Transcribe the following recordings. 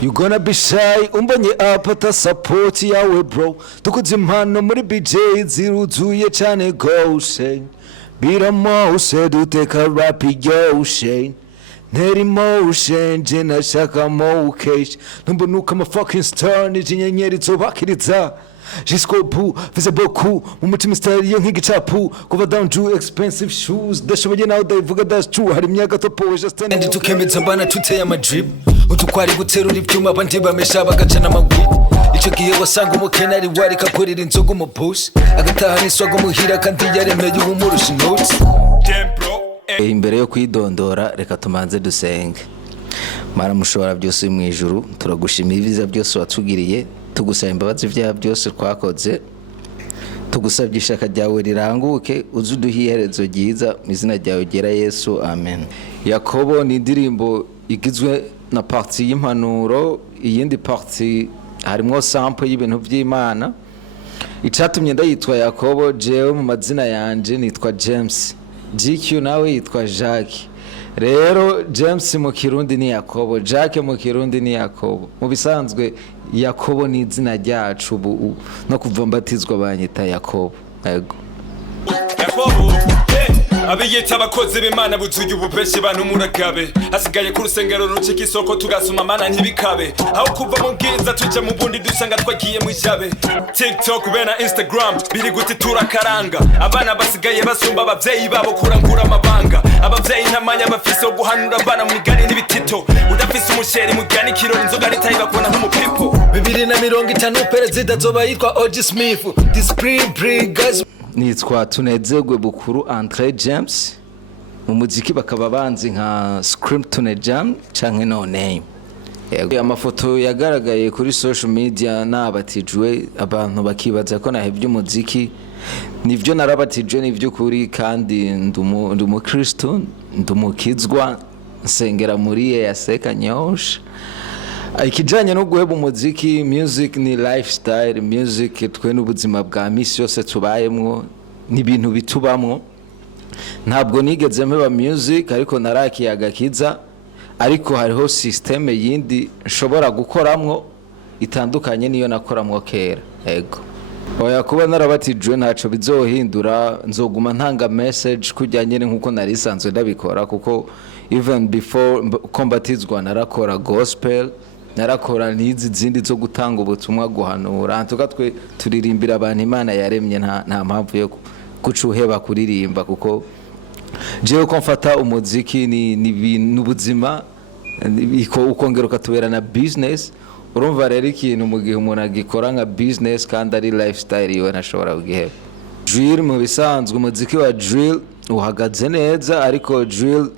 You gonna be shy umbonye apata support yawe bro tukuze impano muri BJ ziruzuye cyane gose biramose duteka rap yose nteri motion je nashaka mo cash numbonuka ama fucking star ni jinyenyeri zobakiriza Jusqu'au bout, faisait beaucoup. Mon mutima style nk'igicapu kuva down to expensive shoes. Dashoboye nawe ndavuga that's true. Hari imyaka topoje stand. Ndi tukemeza bana tuteye ama drip. Utukwari guterura ibyuma abandi bamesha bagacana amagwi. Ico gihe wasanga umukene ari wari kakorera inzoga mu bush. Agataha niswaga muhira kandi yaremeye umurusha notes. Imbere yo kwidondora reka tumanze dusenge. Mara mushobora byose mu ijuru turagushimira ibiza byose watugiriye. Tugusaba imbabazi vya byose twakoze tugusabye ishaka ryawe riranguke uzuduhiherezo ryiza mu izina ryawe gera Yesu amen. Yakobo ni indirimbo igizwe na partie y'impanuro, iyindi partie harimo sample y'ibintu by'Imana. Icatumye ndayitwa Yakobo, jewe mu mazina yanje nitwa James, GQ nawe yitwa Jacques. Rero James mu Kirundi ni Yakobo, Jacques mu Kirundi ni Yakobo. Mu bisanzwe Yakobo ni izina ryacu ubu no kuva mbatizwa banyita Yakobo. Yego. Yakobo abiyita abakozi b'Imana buzuye ububeshi bantu muragabe hasigaye ku rusengero rucika isoko tugasuma mana ntibikabe aho kuva mu bwiza tuje mu bundi dusanga twagiye mu ishabe TikTok bena Instagram biri guti turakaranga abana basigaye basumba abavyeyi babo kurangura amabanga abavyeyi ntamanya bafise wo guhanura abana mu migani n'ibitito udafise umusheri mugani kirori inzoga ritayi bakona nk'umupipo 2050 perezida zoba yitwa OG Smith the Skrim guys. Nitwa tunezegwe bukuru Andre James umuziki bakaba banzi nka Skrim tunejam canke no name. Amafoto yagaragaye kuri social media nabatijwe abantu bakibaza ko nahebye umuziki nivyo narabatijwe nivyo kuri kandi ndumu Kristo ndumukizwa nsengera muri yaseka nyosha. Ikijanye no guheba umuziki, music ni lifestyle, music twe n'ubuzima bwa misi yose tubayemwo ni ibintu bitubamwo. Ntabwo nigeze mpeba music ariko narakiye agakiza, ariko hariho systeme yindi nshobora gukoramwo itandukanye niyo nakoramwo kera. Ego oya kuba narabatijwe ntaco bizohindura, nzoguma ntanga message kujyanye nkuko nari sanzwe ndabikora, kuko even before Kubatizwa narakora gospel, narakora nizi zindi zo gutanga ubutumwa guhanura. Ntuka twe turirimbira abantu Imana yaremye, nta mpamvu yo kucuheba kuririmba, kuko jewe ko mfata umuziki ni n'ubuzima ukongera ukatubera na business. Urumva rero ikintu mu gihe umuntu agikora nka business kandi ari lifestyle yiwe ntashobora kugiheba. Drill mu bisanzwe umuziki wa drill uhagaze neza, ariko drill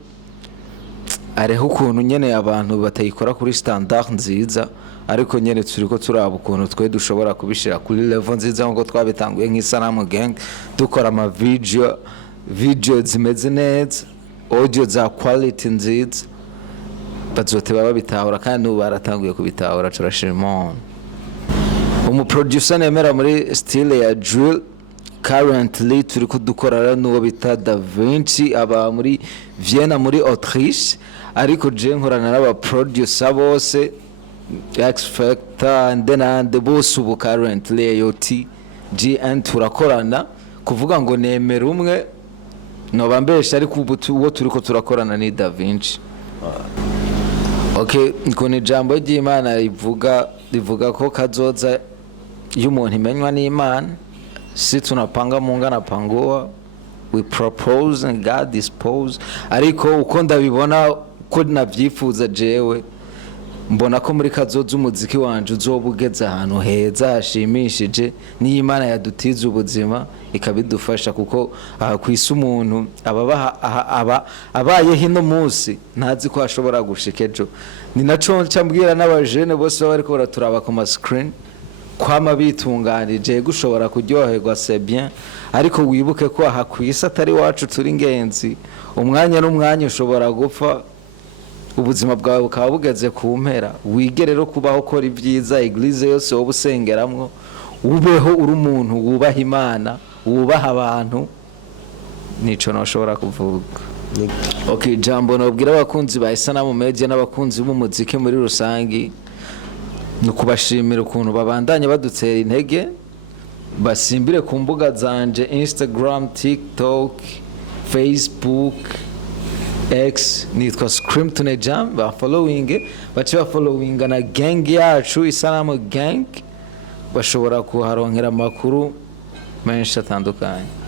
areho ukuntu nyene abantu batayikora kuri standard nziza, ariko nyene turiko turaba ukuntu twe dushobora kubishira kuri level nziza nko twabitanguye nk'Isanamu gang dukora ama video zimeze neza, audio za quality nziza bazote baba bitahura kandi ubu baratanguye kubitahura. Turashima producer nemera muri style ya drill. Currently turiko dukorana n'uwo bita Da Vinci aba muri Vienna muri Autriche, ariko je nkorana n'aba producer bose X Factor and bose ubu currently YOT GN turakorana, kuvuga ngo nemera umwe no bambesha, ariko ubu uwo turiko turakorana ni Da Vinci. Okay, kone jambo ry'Imana rivuga ko kazoza y'umuntu imenywa n'Imana. Si tunapanga Mungu anapangua, we propose and God dispose. Ariko uko ndabibona ko navyifuza jewe, mbona ko muri kazoza umuziki wanje uzobugeza ahantu heza hashimishije, ni Imana yadutiza ubuzima ikabidufasha, kuko kwisa umuntu abaye hino munsi ntazi ko ashobora gushika ejo. Ni naco ncambwira n'abajene bose bariko baraturaba ku ma screen kwama bitunganije gushobora kuryoherwa c'est bien, ariko wibuke ko aha kwisa atari wacu turi ngenzi. Umwanya n'umwanya ushobora gupfa, ubuzima bwawe bukaba bugeze ku mpera. Wige rero kubaho ukora ibyiza, eglise yose wowe usengeramwo, ubeho uri umuntu wubaha Imana, wubaha abantu. Nico nashobora kuvuga. Okay, jambo nobwira abakunzi ba Isanamu Media n'abakunzi b'umuziki muri rusangi, no kubashimira ukuntu babandanya badutera intege basimbire ku mbuga zanje Instagram, TikTok, Facebook, X nitwa Skrim ba following bace ba following na gang yacu Isanamu gang bashobora kuharonkera amakuru menshi atandukanye.